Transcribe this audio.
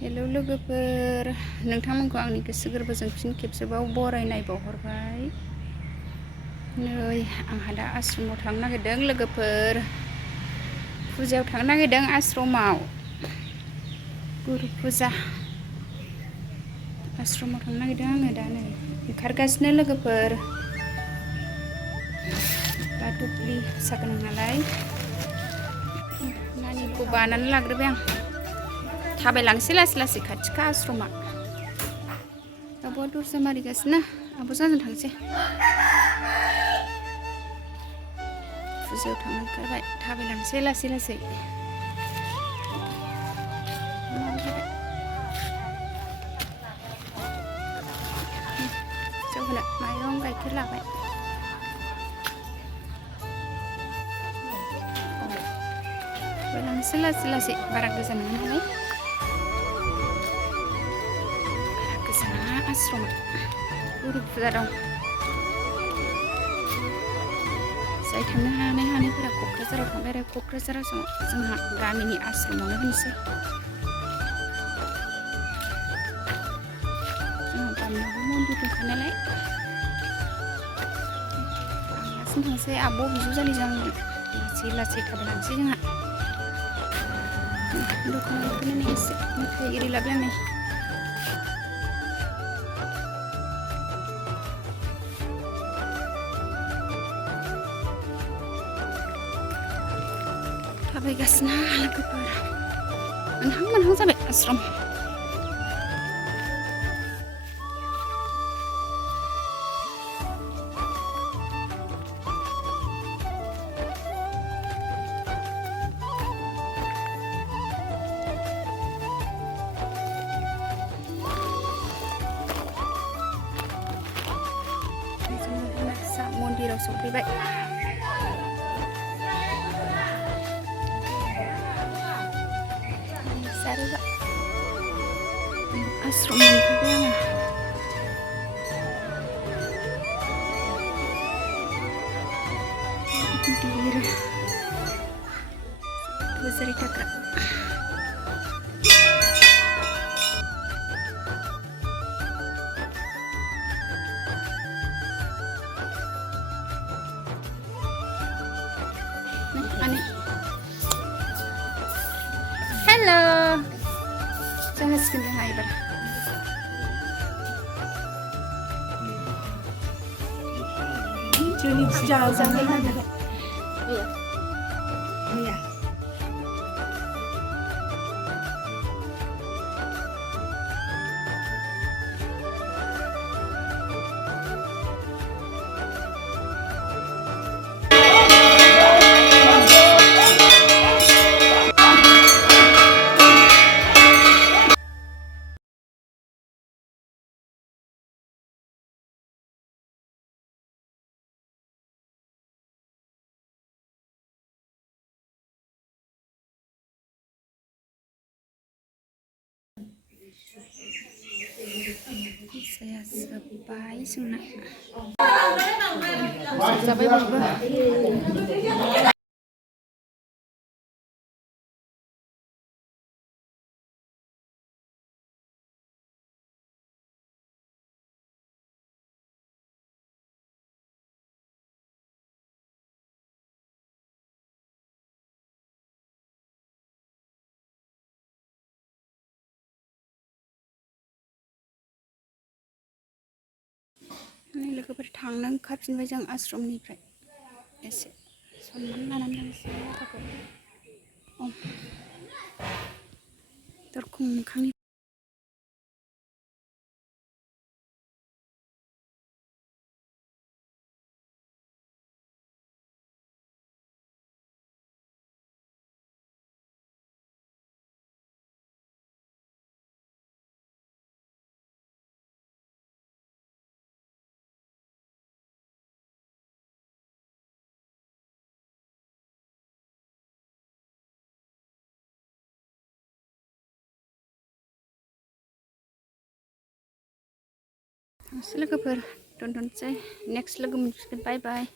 Hello लोगोफोर, नोंथांमोनखौ आंनि गोसो गोरबोजों फिन खेबसेबाव बरायनाय बावहरबाय। नै आंहा दा आश्रमाव थांनो नागिरदों लोगोफोर। फुजायाव थांनो नागिरदों आश्रमाव। गुरु फुजा आश्रमाव थांनो नागिरदों आङो दा नै ओंखारगासिनो लोगोफोर। दा दुब्लि फिसा गोनां नालाय नानिखौ बानानै लाग्रोबाय आं। थाबायलांसै लासै लासै खाथिखा आश्रमा। आब'आ दरजा मारिगासिनो, आब' जाजों थांसै। फुजायाव थांनो ओंखारबाय, थाबायलांसै लासै लासै। जौहोनो माइरं गाइखेर लाबाय। थाबायलांसै लासै लासै, बारा गोजान नङा नालाय। बारा गोजान नङा आश्रमा, गुरु फुजा दं। जाय थांनो हानायफोरा क'क्राझाराव थांबाय आरो क'क्राझाराव जोंहा गामिनि आश्रमावनो होनोसै। जोंहा गामियावबो मन्दिर दंखा नालाय। आं हारसिं थांसै, आब' बिजावजालिजों आंजों लासै लासै थाबायलांसै जोंहा। दखानाव ओंखारनानै एसे मेथाइ एरि लाबाय आं नै। थाबायगासिनो लोगोफोर। मोनहां जाबाय आश्रम। मन्दिराव सफैबाय। आश्रम मोनफैबाय आङो। गिदिर फुजारि थाग्रा। हेल' जाहासिगोन जोंहा एबार। जोंनि फुजा जाबाय नालाय। फुजाया जोब्बाय जोंना। जाबाय बयबो। लोगोफोर थांनो ओंखारफिनबाय जों आश्रमनिफ्राय। एसे सनमान लानानै थांसै लोगोफोर। दरखं मोखांनि थांसै लोगोफोर, दोनथ'नोसै। नेक्स्ट लोगो मोनफिनगोन। Bye bye.